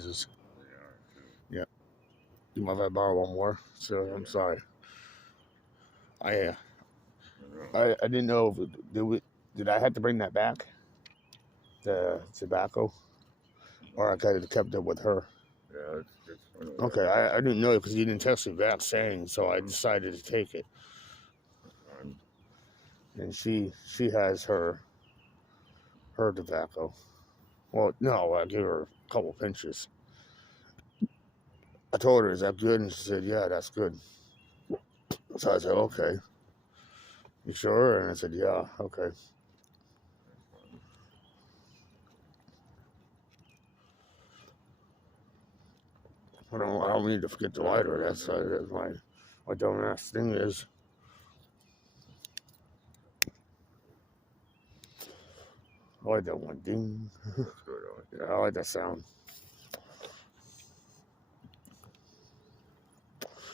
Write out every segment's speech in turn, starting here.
noises. They are too. Yeah. You mind if I borrow one more? So I'm sorry. I uh, I didn't know if did I have to bring that back, the tobacco, or I could have kept it with her. Yeah, it's funny. Okay, I didn't know because you didn't text me back saying, so I decided to take it. I'm, And she has her tobacco. Well, no, I gave her a couple pinches. I told her, "Is that good?" And she said, "Yeah, that's good." So I said, "Okay, you sure?" And I said, "Yeah, okay." I don't need to forget the lighter. That's my dumbass thing is. I like that one. Ding. that's good. Yeah, I like that sound.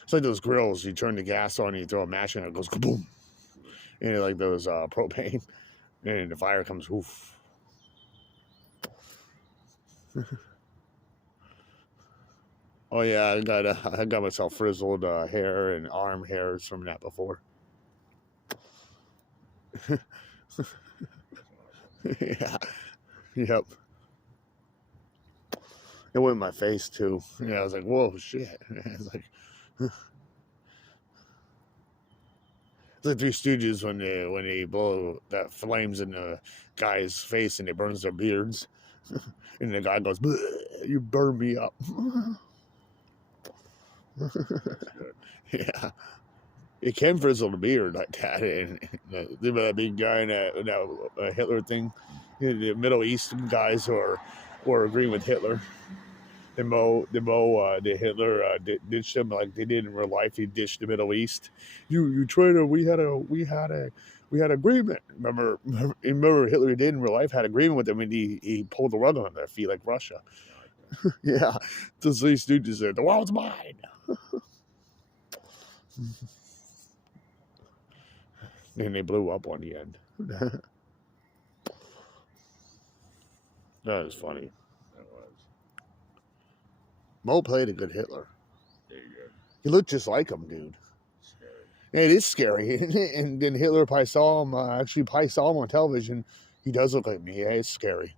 It's like those grills. You turn the gas on, and you throw a match in, it goes kaboom. And like those propane, and the fire comes woof. Oh yeah, I got myself frizzled hair and arm hairs from that before. Yeah, yep. It went in my face too. Yeah, I was like, whoa, shit. It's like Three Stooges when they blow that flames in the guy's face and it burns their beards, and the guy goes, "You burn me up." That's good. Yeah, it can frizzle the beard like that. And remember that big guy in that Hitler thing, the Middle Eastern guys were agreeing with Hitler. The Hitler ditched him like they did in real life. He ditched the Middle East. You traitor. We had agreement. Remember Hitler did in real life had agreement with them, and he pulled the rug on their feet like Russia. Yeah, the Three Stooges said the world's mine. And they blew up on the end. That is funny. That was. Mo played a good Hitler. There you go. He looked just like him, dude. Scary. It is scary. And then Hitler probably saw him, on television. He does look like me. Yeah, it's scary.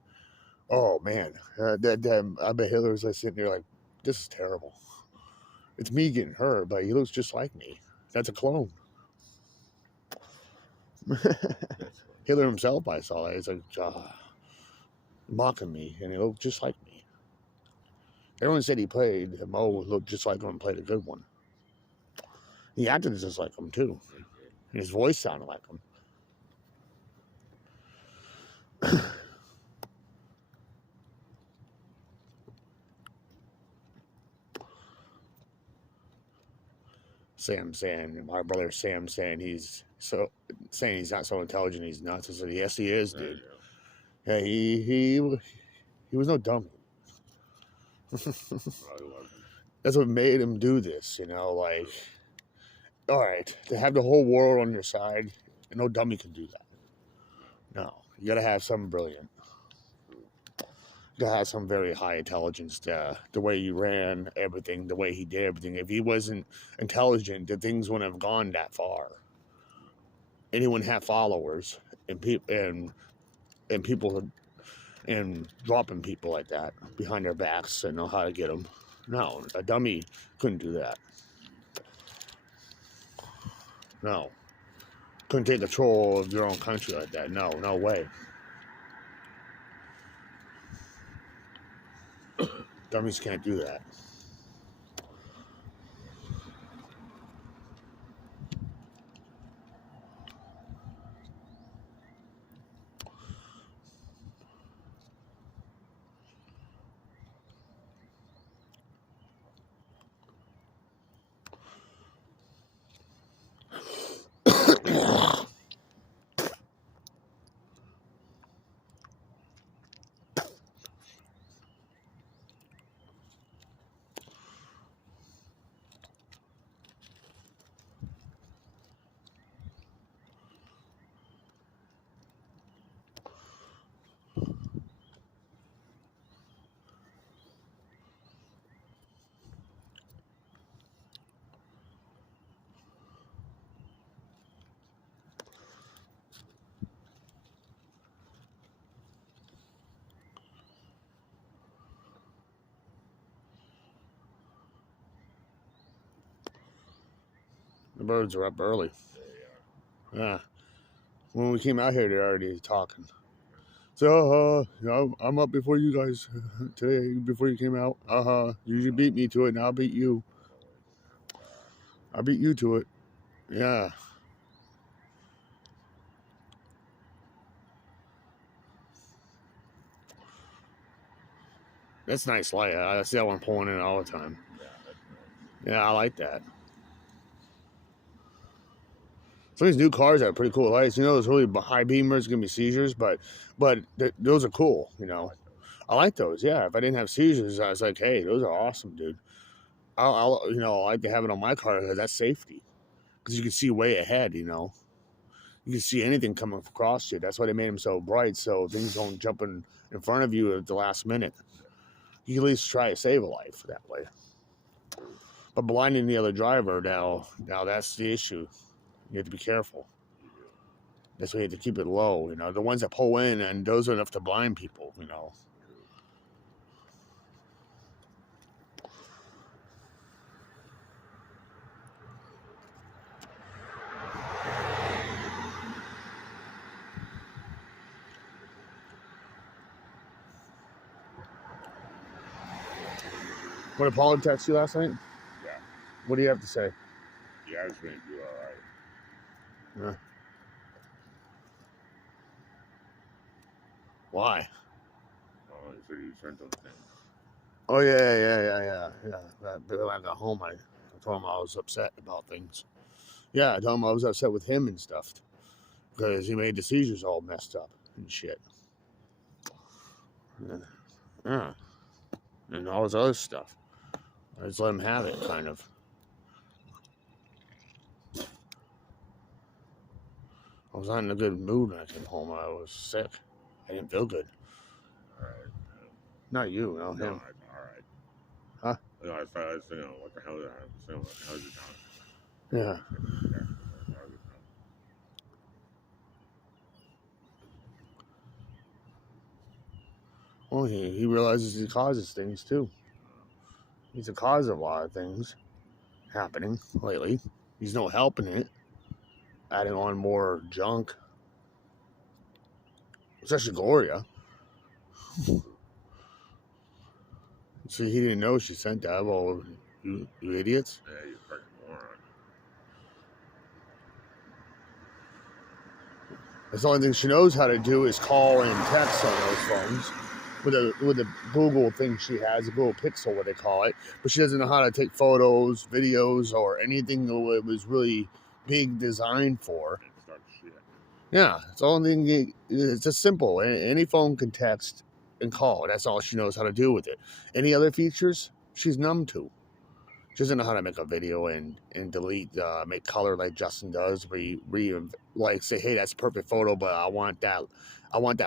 Oh, man. I bet Hitler's like sitting there like, this is terrible. It's me getting hurt, but he looks just like me. That's a clone. That's funny. Hitler himself, I saw that. He's like, mocking me, and he looked just like me. Everyone said he played, Mo looked just like him and played a good one. He acted just like him, too. His voice sounded like him. Sam saying, my brother Sam saying he's not so intelligent, he's nuts. I said, yes, he is, There you dude. go. Yeah, he was no dummy. Probably wasn't. That's what made him do this, like, all right, to have the whole world on your side, no dummy can do that. No, you gotta have something brilliant. You gotta have some very high intelligence. The way you ran everything, the way he did everything. If he wasn't intelligent, the things wouldn't have gone that far. And he wouldn't have followers and people and dropping people like that behind their backs and know how to get them. No, a dummy couldn't do that. No, couldn't take control of your own country like that. No, no way. Dummies can't do that. birds are up early. They are. Yeah. When we came out here, they're already talking. So, I'm up before you guys today, before you came out. You beat me to it, and I'll beat you. I'll beat you to it. Yeah. That's nice light. I see that one pulling in all the time. Yeah, that's nice. Yeah, I like that. Some of these new cars have pretty cool lights. You know, those really high beamers gonna be seizures, but those are cool. You know, I like those. Yeah, if I didn't have seizures, I was like, hey, those are awesome, dude. I'll I like to have it on my car because that's safety. Because you can see way ahead. You know, you can see anything coming across you. That's why they made them so bright, so things don't jump in front of you at the last minute. You can at least try to save a life that way. But blinding the other driver now that's the issue. You have to be careful. That's why you have to keep it low. You know, the ones that pull in, and those are enough to blind people. You know. What did Paula text you last night? Yeah. What do you have to say? Yeah, I was going to do all right. Yeah. Why? Oh, he said you sent those things. Oh yeah. But when I got home, I told him I was upset about things. Yeah, I told him I was upset with him and stuff because he made the seizures all messed up and shit. Yeah. And all this other stuff. I just let him have it, kind of. I was not in a good mood when I came home. I was sick. I didn't feel good. All right. Not you, no, No, him. all right. Huh? No, I was thinking, what the hell is that? I was saying, what the hell is it down? Yeah. Well, he realizes he causes things too. He's the cause of a lot of things happening lately. He's no help in it. Adding on more junk. Especially Gloria. So he didn't know she sent that. Well, you idiots. Yeah, you freaking moron. That's the only thing she knows how to do is call and text on those phones. With the Google thing she has, a Google Pixel, what they call it. But she doesn't know how to take photos, videos, or anything that it was really big designed for. And start shit. Yeah, it's all thing. It's just simple. Any phone can text and call. That's all she knows how to do with it. Any other features, she's numb to. She doesn't know how to make a video and delete, make color like Justin does. Like say, hey, that's a perfect photo, but I want that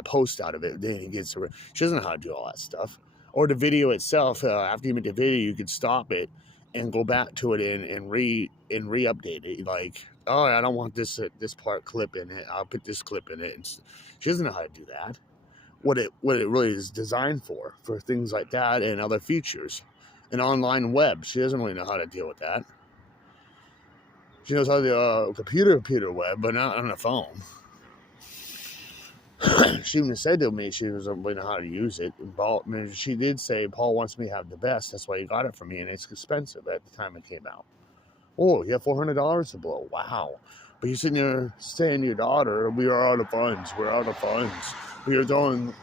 post out of it. Then he gets. She doesn't know how to do all that stuff. Or the video itself. After you make the video, you could stop it and go back to it and re-update it. Like, oh, I don't want this part clip in it. I'll put this clip in it. And she doesn't know how to do that. What it really is designed for things like that and other features. An online web. She doesn't really know how to deal with that. She knows how to computer web, but not on a phone. She even said to me she doesn't really know how to use it. She did say, Paul wants me to have the best. That's why he got it for me, and it's expensive at the time it came out. Oh, you have $400 to blow. Wow. But you're sitting there saying to your daughter, we are out of funds. We're out of funds. We are throwing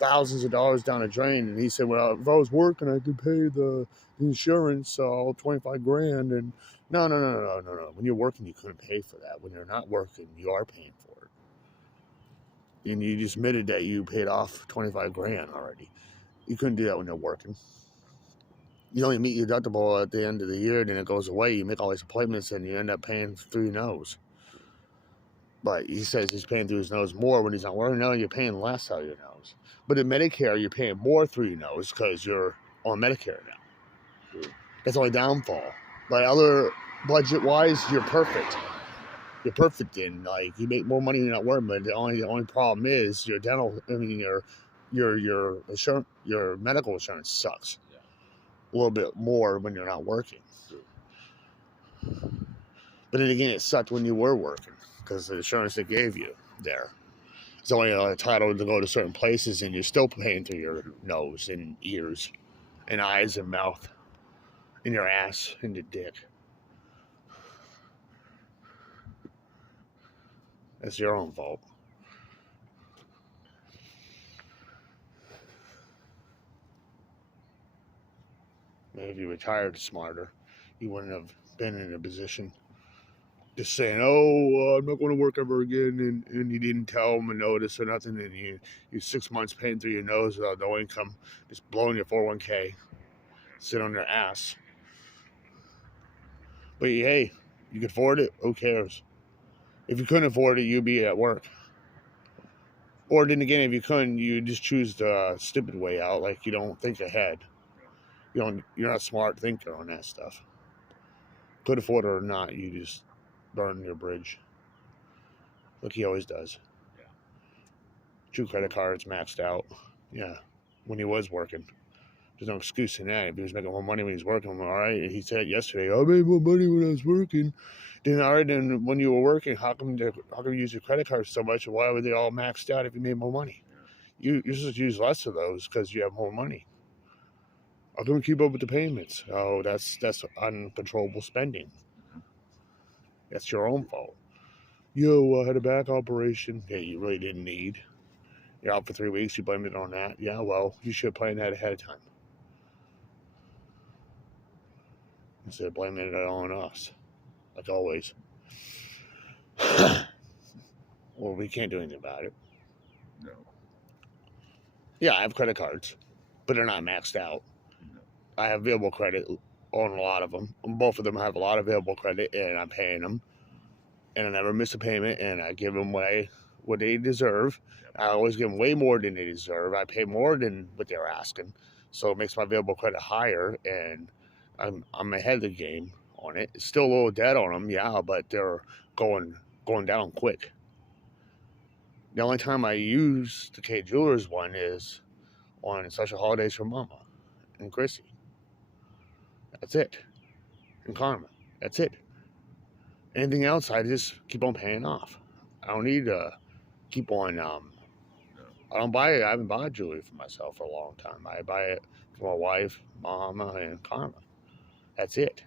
thousands of dollars down a drain. And he said, well, if I was working, I could pay the insurance, $25,000. And no. When you're working, you couldn't pay for that. When you're not working, you are paying for it. And you just admitted that you paid off $25,000 already. You couldn't do that when you're working. You only meet your deductible at the end of the year, then it goes away. You make all these appointments, and you end up paying through your nose. But he says he's paying through his nose more when he's not working. No, you're paying less out of your nose. But in Medicare, you're paying more through your nose because you're on Medicare now. True. That's the only downfall. But other budget-wise, you're perfect. You're perfect in, like, you make more money when you're not working. But the only problem is your dental. I mean, your insurance, your medical insurance sucks. Yeah. A little bit more when you're not working. True. But then again, it sucked when you were working because the insurance they gave you there. It's only entitled to go to certain places, and you're still paying through your nose and ears and eyes and mouth and your ass and your dick. That's your own fault. Maybe if you retired smarter, you wouldn't have been in a position just saying, "Oh, I'm not going to work ever again," and you didn't tell them a notice or nothing, and you 6 months paying through your nose without no income, just blowing your 401k, sit on your ass. But hey, you could afford it. Who cares? If you couldn't afford it, you'd be at work. Or then again, if you couldn't, you just choose the stupid way out, like you don't think ahead. You're not a smart thinker on that stuff. Could afford it or not, you just burn your bridge. Like he always does. Yeah. 2 credit cards maxed out. Yeah, when he was working. There's no excuse in that. If he was making more money when he was working, all right. He said yesterday, "I made more money when I was working." Then, all right, then when you were working, how come you use your credit cards so much? Why were they all maxed out if you made more money? You're supposed to use less of those because you have more money. How come you keep up with the payments? Oh, that's uncontrollable spending. That's your own fault. Yo, I had a back operation. Yeah, you really didn't need. You're out for 3 weeks. You blame it on that. Yeah, well, you should have planned that ahead of time instead of blaming it on us, like always. Well, we can't do anything about it. No. Yeah, I have credit cards, but they're not maxed out. No. I have available credit on a lot of them. Both of them have a lot of available credit, and I'm paying them. And I never miss a payment, and I give them what they deserve. I always give them way more than they deserve. I pay more than what they're asking, so it makes my available credit higher, and I'm ahead of the game on it. It's still a little debt on them, yeah, but they're going down quick. The only time I use the K Jewelers one is on special holidays for Mama and Chrissy. That's it. And Karma. That's it. Anything else, I just keep on paying off. I don't need to keep on. I haven't bought jewelry for myself for a long time. I buy it for my wife, Mama, and Karma. That's it.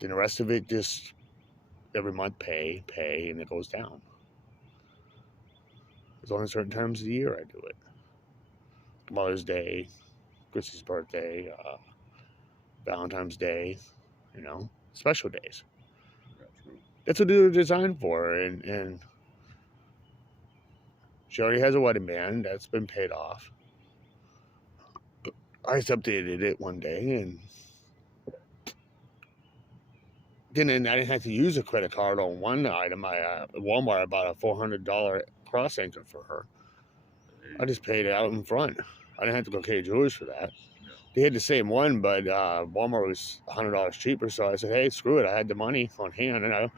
Then the rest of it, just every month pay, and it goes down. There's only certain times of the year I do it. Mother's Day, Chrissy's birthday, Valentine's Day, special days. That's what they're designed for, and she already has a wedding band that's been paid off. I just updated it one day, and then I didn't have to use a credit card on one item. At Walmart, I bought a $400 cross anchor for her. I just paid it out in front. I didn't have to go K Jewelers for that. They had the same one, but Walmart was $100 cheaper. So I said, "Hey, screw it! I had the money on hand, and all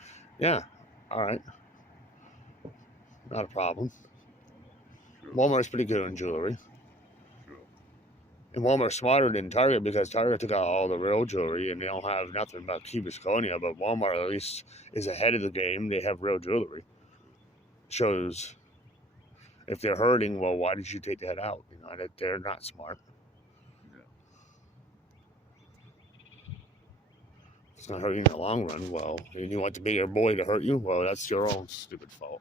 right, not a problem." Walmart's pretty good on jewelry, and Walmart's smarter than Target because Target took out all the real jewelry, and they don't have nothing but Key Visconia. But Walmart at least is ahead of the game. They have real jewelry. Shows if they're hurting, well, why did you take that out? That they're not smart. It's not hurting in the long run. Well, and you want the bigger boy to hurt you? Well, that's your own stupid fault.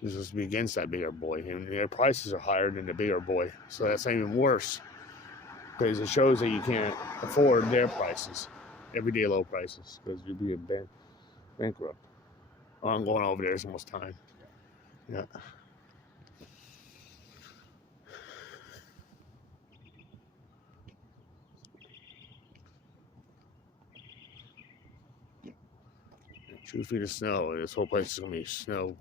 This is to be against that bigger boy. And their prices are higher than the bigger boy. So that's even worse. Because it shows that you can't afford their prices. Everyday low prices. Because you'd be bankrupt. Oh, I'm going over there. It's almost time. Yeah. True feet of snow. This whole place is going to be snow.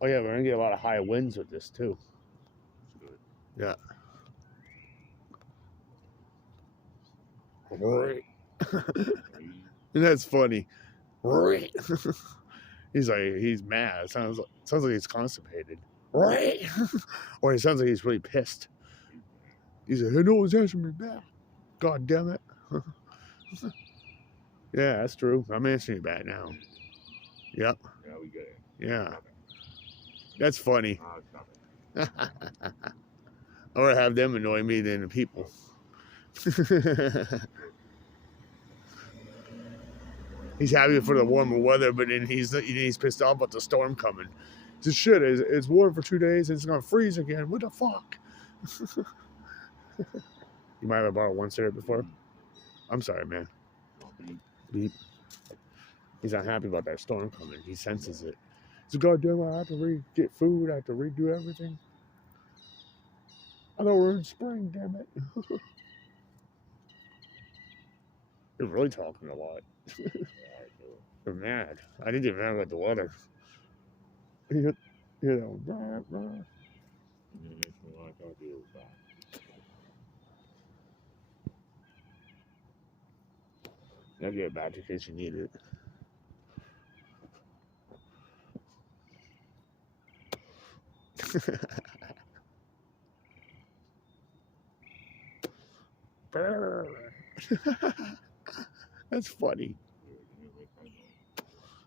Oh, yeah, we're going to get a lot of high winds with this, too. Yeah. And that's funny. He's mad. Sounds like he's constipated. Or he sounds like he's really pissed. He's like, "Hey, no one's answering me back. God damn it." Yeah, that's true. I'm answering you back now. Yep. Yeah, we get it. Yeah. That's funny. It's coming. Or have them annoy me than the people. He's happy for the warmer weather, but then he's pissed off about the storm coming. He says, "Shit, it's warm for 2 days. And it's gonna freeze again. What the fuck?" You might have borrowed one cigarette before. I'm sorry, man. Beep. He's not happy about that storm coming. He senses it. He's like, "God damn it! I have to get food. I have to redo everything. I know we're in spring. Damn it." You're really talking a lot. You're mad. I didn't get mad about the weather. You know, blah, blah. I'll get it back in case you need it. That's funny.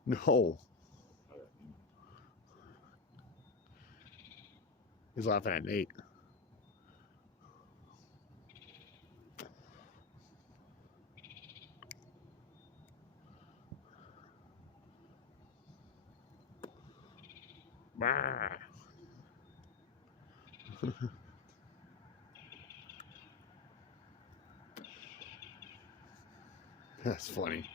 No. He's laughing at Nate. Bah. That's funny.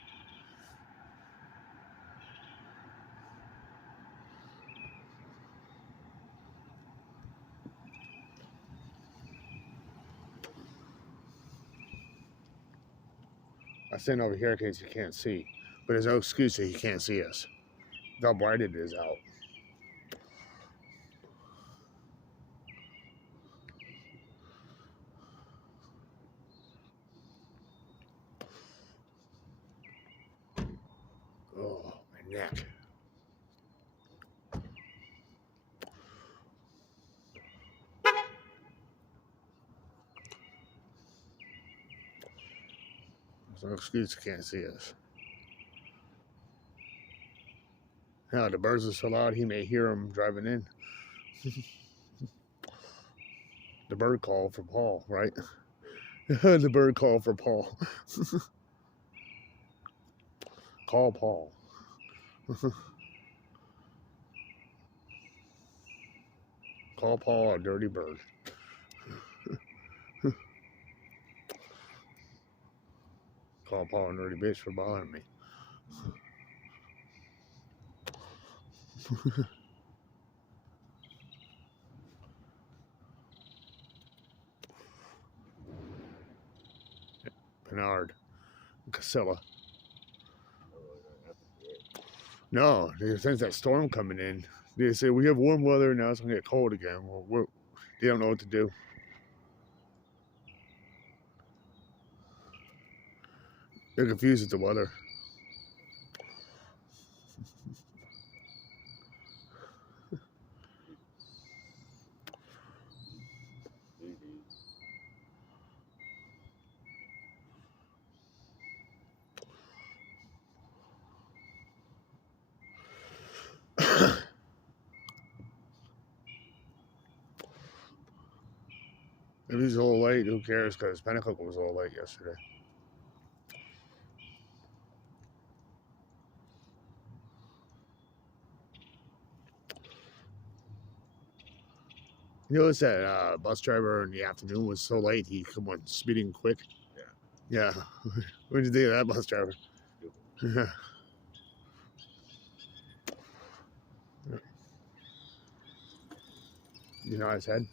I stand over here in case you can't see. But there's no excuse that he can't see us. Look how bright it is out. Oh, my neck. There's no excuse he can't see us. Now, the birds are so loud he may hear them driving in. The bird call for Paul, right? The bird call for Paul. Call Paul. Call Paul a dirty bird. Call Paul a dirty bitch for bothering me. Bernard. Casella. No, since that storm coming in, they say we have warm weather now it's gonna get cold again. Well, they don't know what to do. They're confused with the weather. If he's a little late, who cares? Because Pinnacle was a little late yesterday. You notice that bus driver in the afternoon was so late, he come on speeding quick. Yeah. What did you think of that bus driver? Yeah. You nod his head?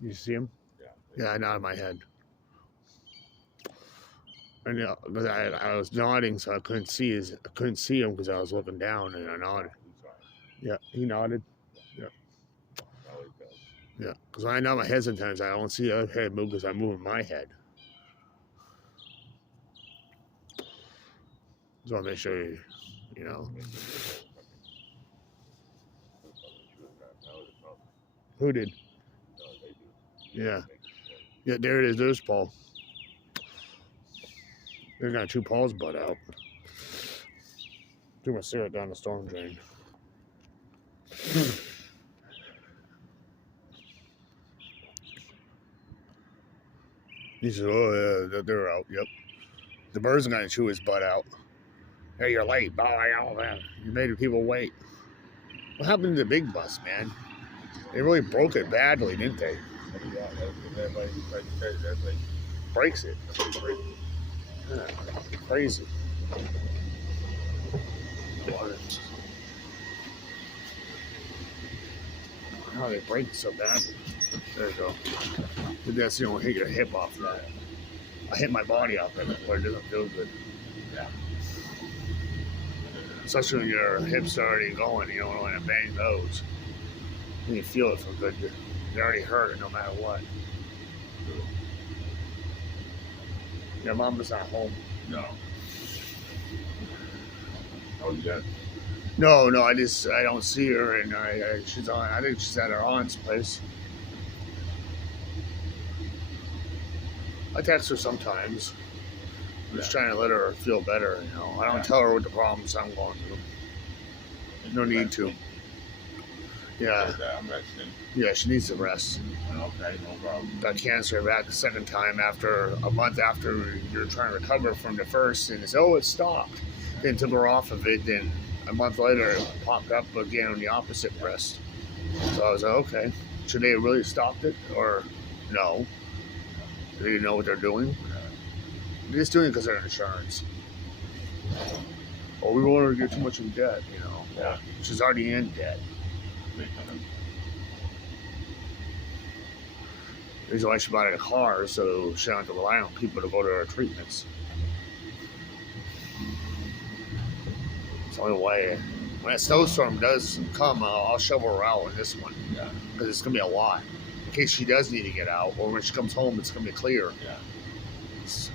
You see him? Yeah, I nodded my head. And I was nodding, so I couldn't see him because I was looking down, and I nodded. Yeah, he nodded. Yeah. Yeah, because when I nod my head sometimes, I don't see the other head move because I'm moving my head. Just want to make sure you know. Who did? Yeah. Yeah, there it is. There's Paul. They're gonna chew Paul's butt out. Threw my cigarette down the storm drain. He said, "Oh yeah, they're out. Yep. The birds are gonna chew his butt out. Hey, you're late, boy. All that. You made people wait. What happened to the big bus, man? They really broke it badly, didn't they? Breaks it. Yeah, crazy. How they break it so bad? There you go. But that's hit your hip off that. I hit my body off it, but it doesn't feel good. Yeah. Especially when your hips are already going, you don't want to bang those. And you feel it for good. They're already hurt no matter what. Your mom is not home. No. Oh, yeah. No, I don't see her, and I think she's at her aunt's place. I text her sometimes. I'm just trying to let her feel better, you know. I don't tell her what the problems I'm going through. No need to. Yeah. I'm resting. Yeah, she needs to rest. Okay, no problem. Got cancer back the second time after a month after you're trying to recover from the first, and it's it stopped. Then took her off of it, then a month later it popped up again on the opposite breast. So I was like, okay, should they have really stopped it or no? Do they know what they're doing? They're just doing it because they're insurance. Well, we don't want her to get too much in debt, you know. Yeah. She's already in debt. The reason why she bought a car so she don't have to rely on people to go to her treatments. It's the only way. When a snowstorm does come, I'll shovel her out in this one. Yeah. Because it's going to be a lot. In case she does need to get out, or when she comes home, it's going to be clear. Yeah. It's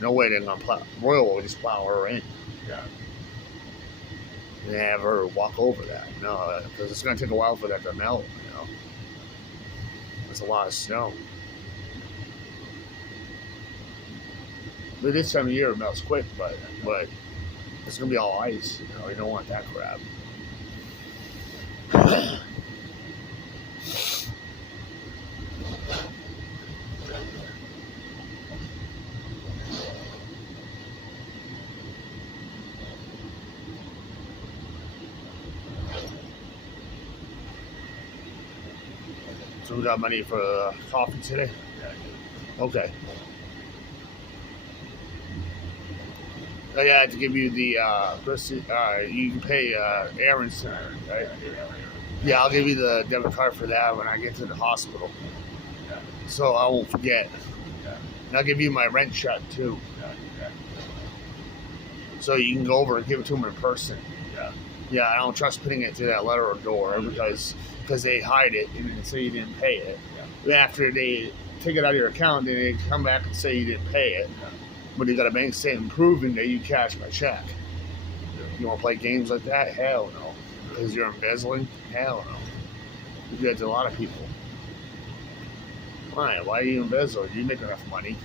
no way they're going to plow. Royal will just plow her in. Yeah. And have her walk over that. No, because it's going to take a while for that to melt, you know. There's a lot of snow. But this time of year it melts quick, but it's going to be all ice, you know. You don't want that crap. So we got money for coffee today? Yeah. Okay. Oh, yeah, I have to give you the, you can pay Aaron's, right? Yeah, I'll give you the debit card for that when I get to the hospital. Yeah. So I won't forget. Yeah. And I'll give you my rent check, too. Yeah. So you can go over and give it to them in person. Yeah. Yeah, I don't trust putting it through that letter or door because they hide it and say you didn't pay it. Yeah. After they take it out of your account, then they come back and say you didn't pay it. Yeah. But you got a bank statement proving that you cashed my check. You want to play games like that? Hell no. Because you're embezzling? Hell no. You do that to a lot of people. Why? Why do you embezzle? You make enough money.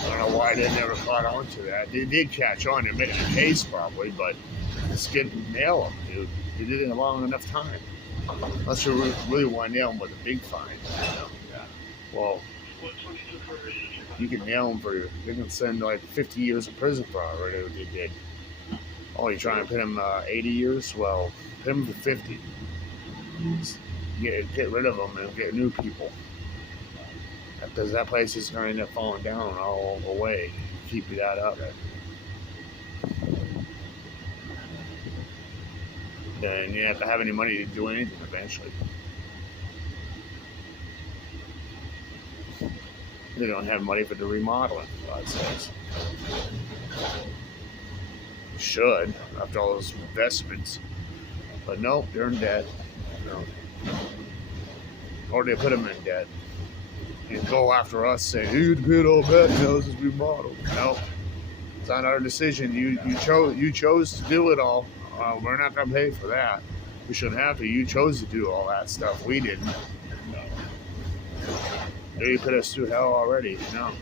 I don't know why they never caught on to that. They did catch on. They're making a case probably, but just couldn't nail them, dude. They did it in a long enough time. Unless you really want to nail them with a big fine. You know? Yeah. Well, you can nail them they can send like 50 years in prison for already what they did. Oh, you're trying to put them 80 years? Well, put them for 50. Get rid of them and get new people. Because that place is going to end up falling down all the way. Keep that up. And you have to have any money to do anything eventually. They don't have money for the remodeling, God says. Should, after all those investments. But no, they're in debt. No. Or they put them in debt. And go after us saying, you paid all that, this is remodeled. No. It's not our decision. You chose to do it all. We're not going to pay for that. We shouldn't have to. You chose to do all that stuff. We didn't. They put us through hell already. No.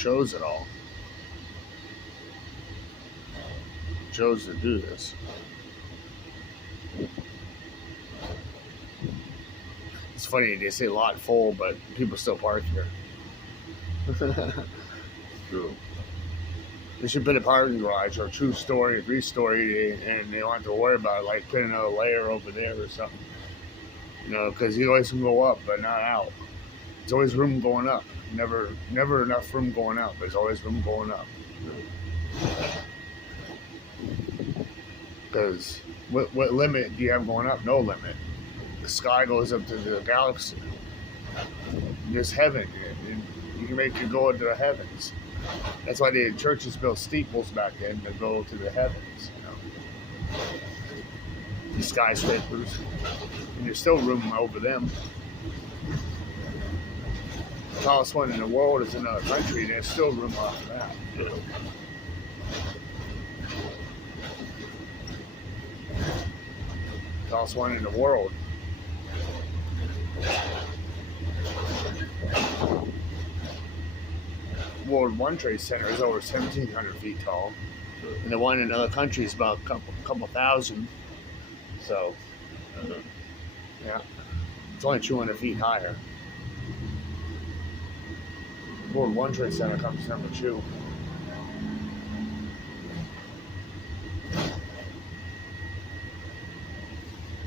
chose it all. Chose to do this. It's funny, they say lot full, but people still park here. True. They should put a parking garage or 2-story, 3-story, and they don't have to worry about like putting a layer over there or something. You know, because you always can go up, but not out. There's always room going up. Never enough room going out. There's always room going up. Because what limit do you have going up? No limit. The sky goes up to the galaxy. There's heaven. And you can make it go into the heavens. That's why the churches built steeples back then to go to the heavens. You know, the skyscrapers, and there's still room over them. The tallest one in the world is in another country, and there's still room off that. Yeah. The tallest one in the world. World One Trade Center is over 1,700 feet tall, and the one in another country is about a couple thousand. So, yeah, it's only 200 feet higher. World One Trade Center comes number 2.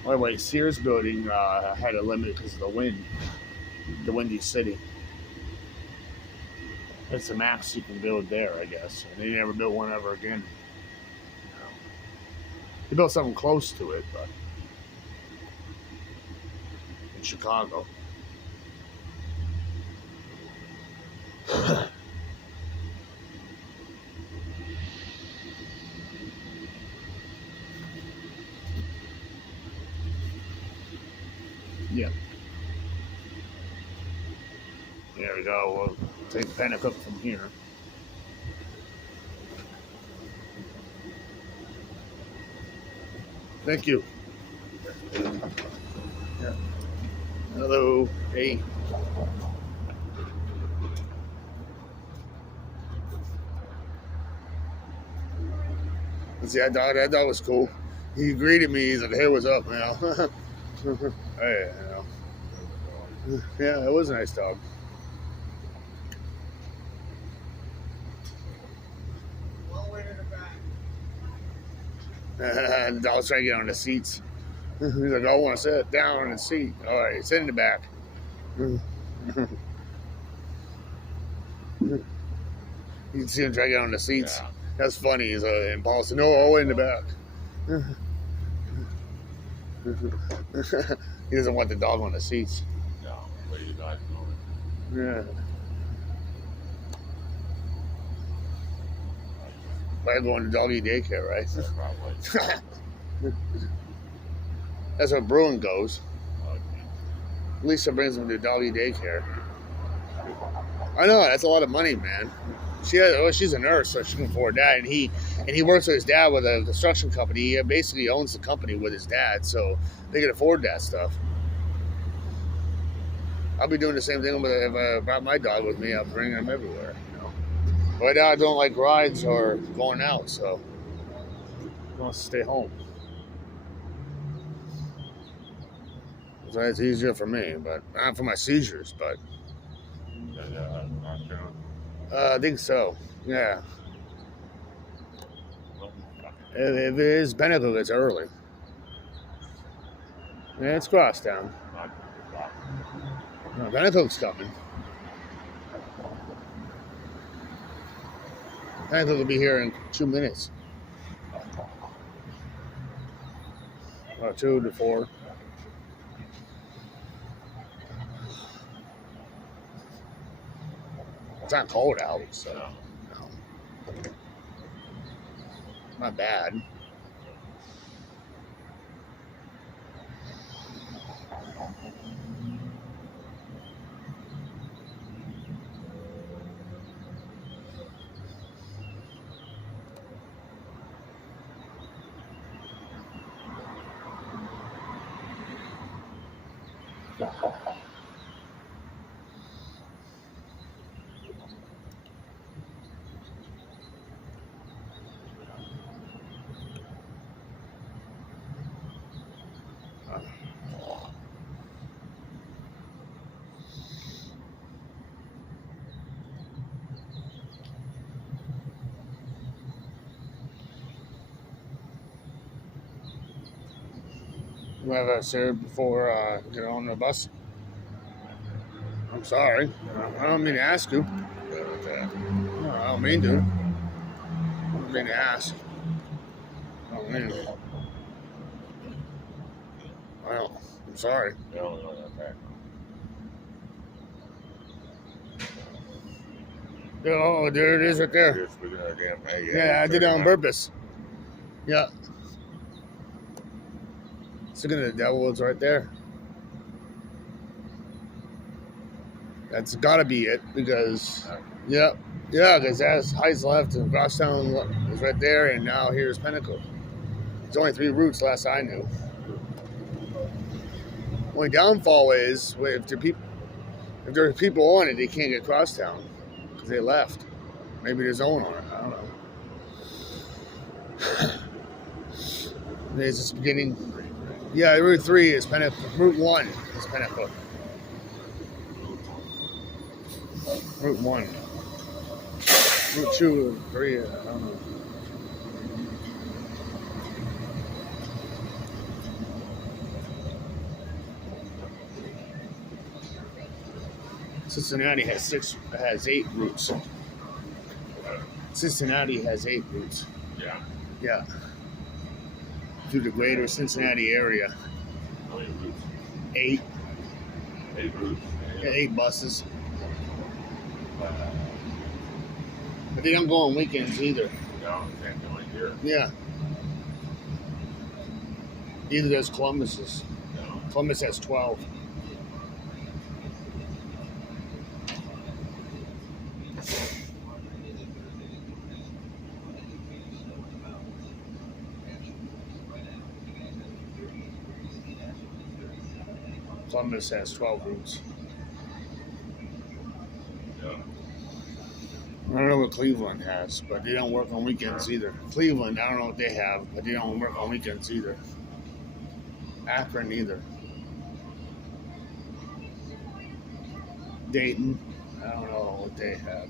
By the way, Sears building had a limit because of the wind, the windy city. That's the max you can build there, I guess. And they never built one ever again. No. They built something close to it, but in Chicago. Yeah. There we go. We'll take Pennacook from here. Thank you. Yeah. Hello. Hey. See, I thought it was cool. He greeted me. He's like, "Hey, what's up, man?" Hey, you know. Yeah, it was a nice dog. And the dog's trying to get on the seats. He's like, "I want to sit down on the seat." All right, sit in the back. You can see him trying to get on the seats. Yeah. That's funny. He's and Paul said, "No, all in the back." He doesn't want the dog on the seats. No, where you guys going? Yeah. Might go into doggy daycare, right? Probably. That's where Bruin goes. Okay. Lisa brings him to doggy daycare. I know, that's a lot of money, man. She's a nurse, so she can afford that. And he works with his dad with a construction company. He basically owns the company with his dad, so they can afford that stuff. I'll be doing the same thing if I brought my dog with me. I'll bring him everywhere, you know. Right now, I don't like rides or going out, so I want to stay home. So it's easier for me, but not for my seizures, but I think so. Yeah. If it is Pennacook, it's early. Yeah, it's Crosstown. No, Pennacook's coming. Pennacook will be here in 2 minutes. 2 to 4. It's not cold out, so no. Not bad. You have us here before get on the bus. I'm sorry. I don't mean to ask you. No, I don't mean to. I don't mean to ask. I don't mean to. Well, I'm sorry. No, okay. Oh, there it is right there. Just for the damn pay. Yeah, I did it on purpose. Yeah. Looking at the devil, it's right there. That's gotta be it because, yeah, because that's Heights left and Crosstown is right there, and now here's Pinnacle. There's only 3 routes, last I knew. Only downfall is if there are people on it, they can't get Crosstown because they left. Maybe there's own on it. I don't know. It's just beginning. Yeah, Route 3 is Pinnacle. Route 1 is Pinnacle. Route 1. Route 2 and 3, I don't know. Cincinnati has 8 routes. Cincinnati has 8 routes. Yeah. Yeah. Through the greater Cincinnati area. How many routes? 8. 8 routes. Yeah, 8 buses. But they don't go on weekends either. No, can't go in here. Yeah. Neither does Columbus's. No. Columbus has 12. Columbus has 12 routes. Yeah. I don't know what Cleveland has, but they don't work on weekends either. Cleveland, I don't know what they have, but they don't work on weekends either. Akron either. Dayton, I don't know what they have.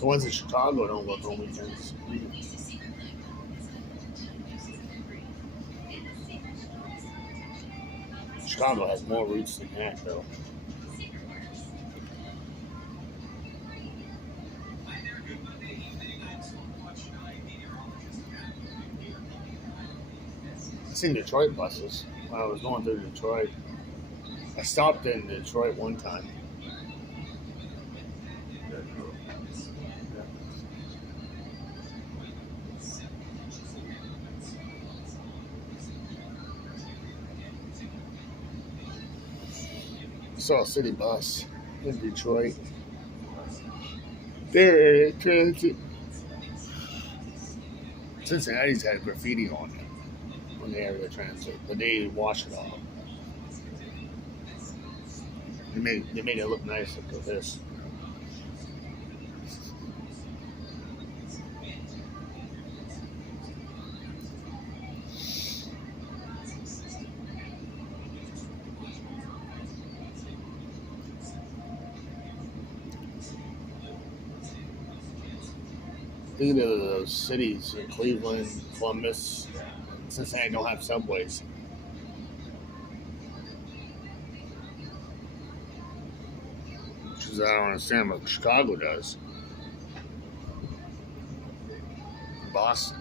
The ones in Chicago don't work on weekends either. Chicago has more routes than that, though. I've seen Detroit buses when I was going through Detroit. I stopped in Detroit one time. I saw a city bus in Detroit. There, transit. Cincinnati's had graffiti on it on the area transit, but they wash it off. They made it look nice like this. Think of those cities in Cleveland, Columbus, Cincinnati don't have subways. Which is I don't understand what Chicago does. Boston.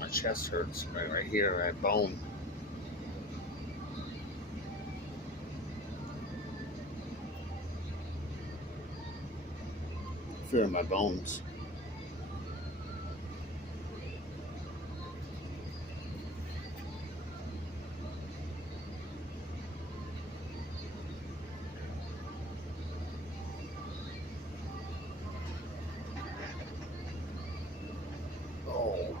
My chest hurts right here, right bone. I feel in my bones. Oh.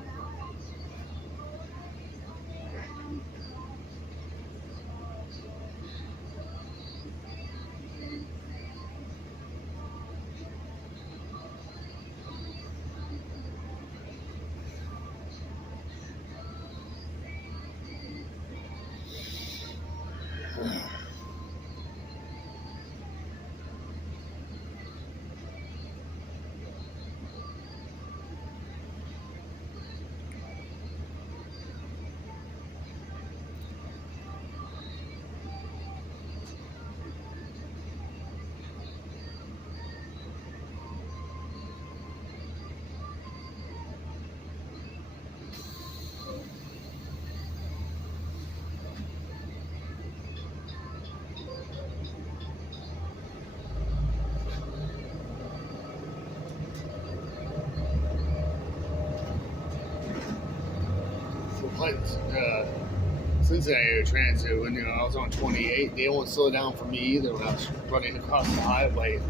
Cincinnati Air Transit, when I was on 28, they won't slow down for me either when I was running across the highway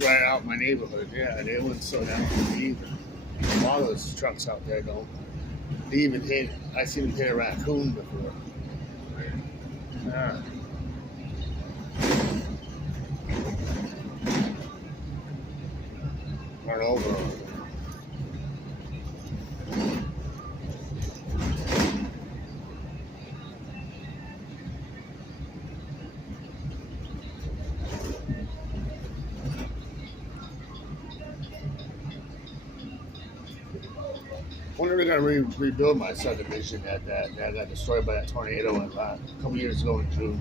right out my neighborhood. Yeah, they wouldn't slow down for me either. A lot of those trucks out there don't. They even I seen them hit a raccoon before. Yeah. Run over them. When are they going to rebuild my subdivision that got destroyed by that tornado a couple years ago in June?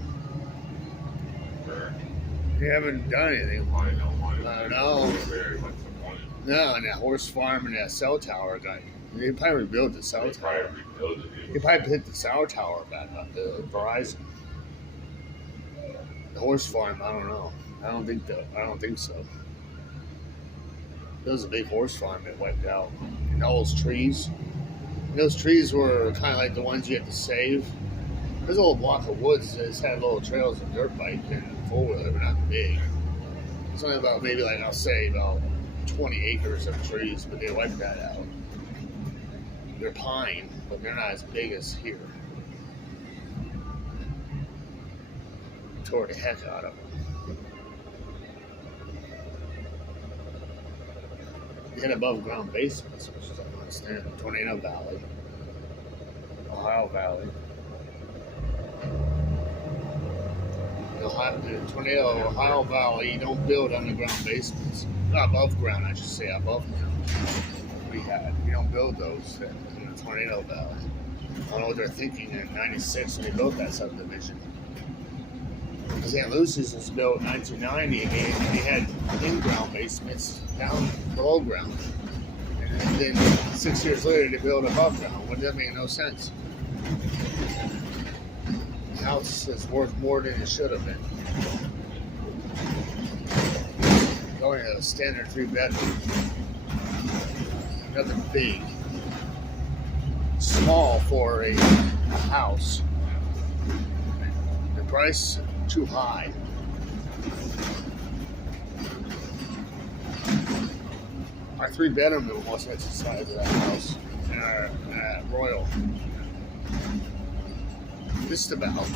They haven't done anything. I don't know. No, and that horse farm and that cell tower they probably rebuilt the cell tower. They probably hit the cell tower back up, the Verizon. The horse farm, I don't know. I don't think so. There was a big horse farm that wiped out. And all those trees. And those trees were kind of like the ones you had to save. There's a little block of woods that just had little trails of dirt bike and four-wheeler, but not big. It's only about maybe I'll say about 20 acres of trees, but they wiped that out. They're pine, but they're not as big as here. Tore the heck out of them. They had above ground basements, which is I don't understand. Tornado Valley, Ohio Valley. The Tornado Ohio Valley, you don't build underground basements. Not above ground, I should say above ground. You don't build those in the Tornado Valley. I don't know what they're thinking in '96 when they built that subdivision. Because Aunt Lucy's was built in 1990 and they had in-ground basements down below ground. And then 6 years later they built above ground. Well, that made no sense. The house is worth more than it should have been. Going to a standard 3-bedroom. Nothing big. Small for a house. The price too high. Our 3-bedroom almost hits the size of that house in our Royal. Just about.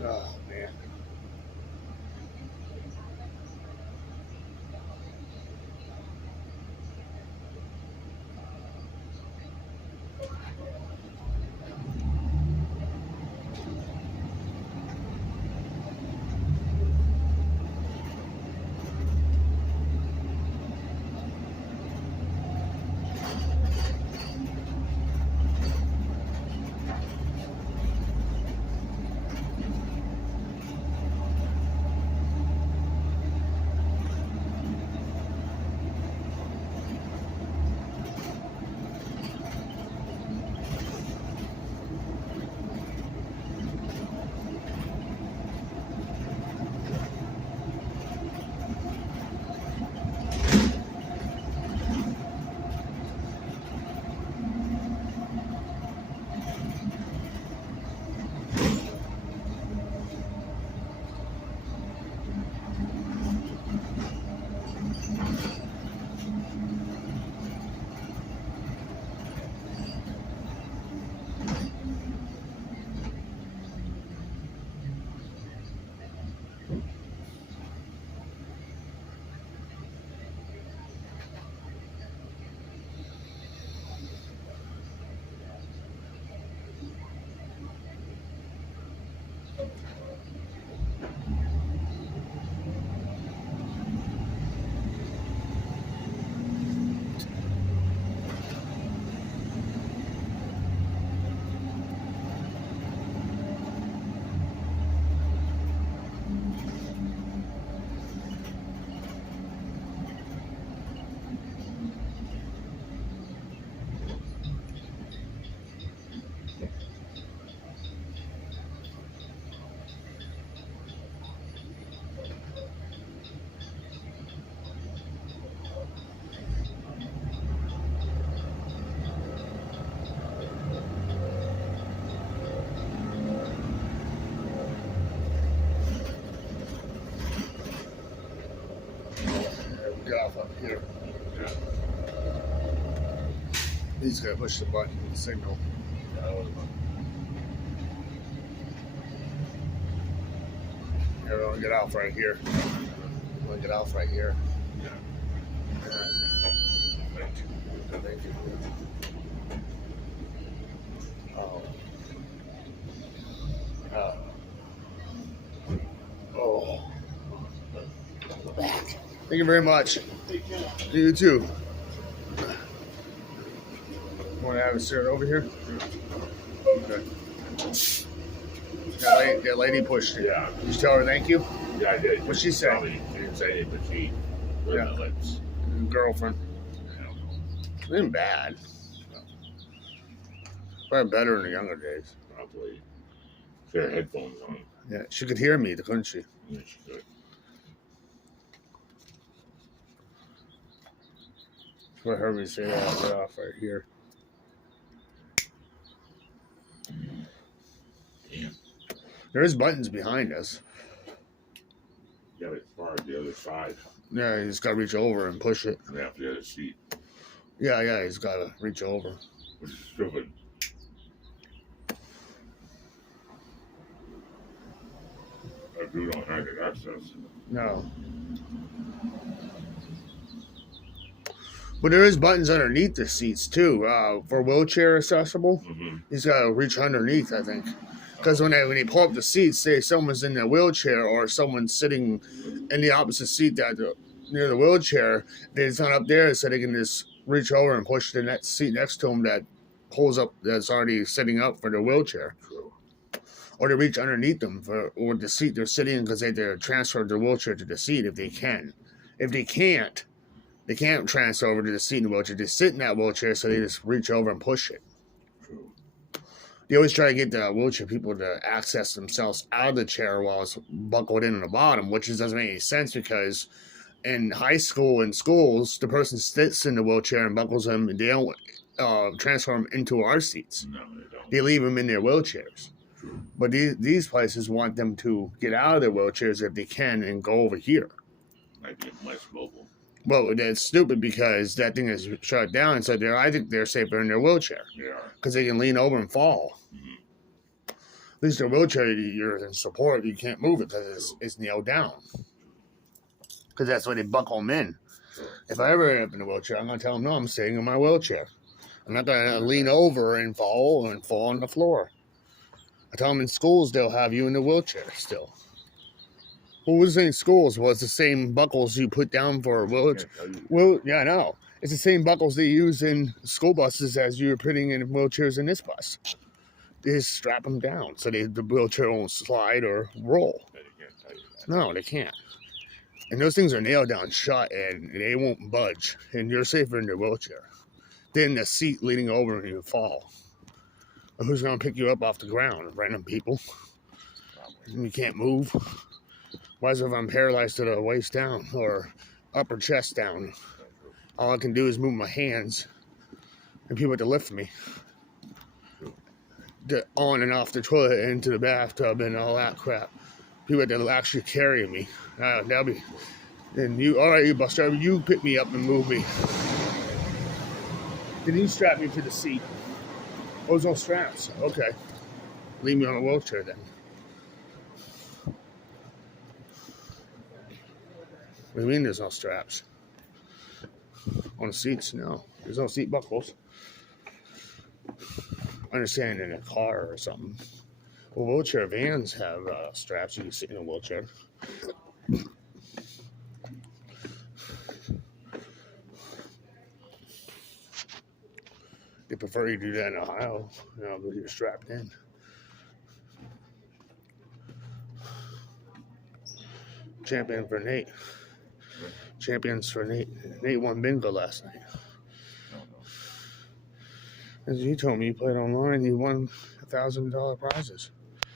Oh, man. up here. Yeah. He's gonna push the button and signal. Here, we're gonna get off right here. We're gonna get off right here. Thank you. Oh. Oh. Back. Thank you very much. You too. Want to have a seat over here? Okay. That lady pushed it. Yeah. Did you tell her thank you? Yeah, I did. What'd she say? She didn't say anything, but she Yeah. the lips. Girlfriend. It ain't bad. Probably better in the younger days. Probably. She had headphones on. Yeah, she could hear me, couldn't she? Yeah, she could. I heard me say that. I'll get off right here. Damn. There's buttons behind us. Yeah, as far as the other side. Yeah, you just gotta reach over and push it. Yeah, the other seat. Yeah, he's gotta reach over. Which is stupid. If you don't have the access. No. But there is buttons underneath the seats too, for wheelchair accessible. Mm-hmm. He's gotta reach underneath, I think. Because when they pull up the seats, say someone's in the wheelchair or someone's sitting in the opposite seat near the wheelchair, it's not up there, so they can just reach over and push the next seat next to them that pulls up, that's already sitting up for the wheelchair. True. Or to reach underneath them or the seat they're sitting in, because they have to transfer the wheelchair to the seat if they can. If they can't transfer over to the seat in the wheelchair. They sit in that wheelchair, so they just reach over and push it. True. They always try to get the wheelchair people to access themselves out of the chair while it's buckled in on the bottom, which just doesn't make any sense, because in high school and schools, the person sits in the wheelchair and buckles them, and they don't transfer them into our seats. No, they don't. They leave them in their wheelchairs. True. But these places want them to get out of their wheelchairs if they can and go over here. Might be less mobile. Well, that's stupid, because that thing is shut down, so I think they're safer in their wheelchair, Yeah. because they can lean over and fall. Mm-hmm. At least their wheelchair, you're in support, you can't move it because it's nailed down. Because that's why they buckle them in. Sure. If I ever end up in a wheelchair, I'm going to tell them, no, I'm staying in my wheelchair. I'm not going to lean over and fall on the floor. I tell them in schools, they'll have you in the wheelchair still. What was in schools was the same buckles you put down for a wheelchair. Well, yeah, I know. It's the same buckles they use in school buses as you're putting in wheelchairs in this bus. They just strap them down so the wheelchair won't slide or roll. They can't tell you that. No, they can't. And those things are nailed down shut, and they won't budge. And you're safer in your wheelchair than the seat leaning over and you fall. And who's going to pick you up off the ground? Random people. Probably. You can't move. Why is it if I'm paralyzed to the waist down or upper chest down? All I can do is move my hands, and people have to lift me on and off the toilet into the bathtub and all that crap. People have to actually carry me. That'll be. And you, all right, you bus driver, you pick me up and move me. Then you strap me to the seat. Oh, there's no straps. Okay, leave me on a wheelchair then. What do you mean there's no straps? On the seats, no. There's no seat buckles. I understand in a car or something. Well, wheelchair vans have straps. You can sit in a wheelchair. They prefer you do that in Ohio, because you're strapped in. Champion for Nate. Champions for Nate. Nate won bingo last night. As you told me, you played online, you won $1,000 prizes.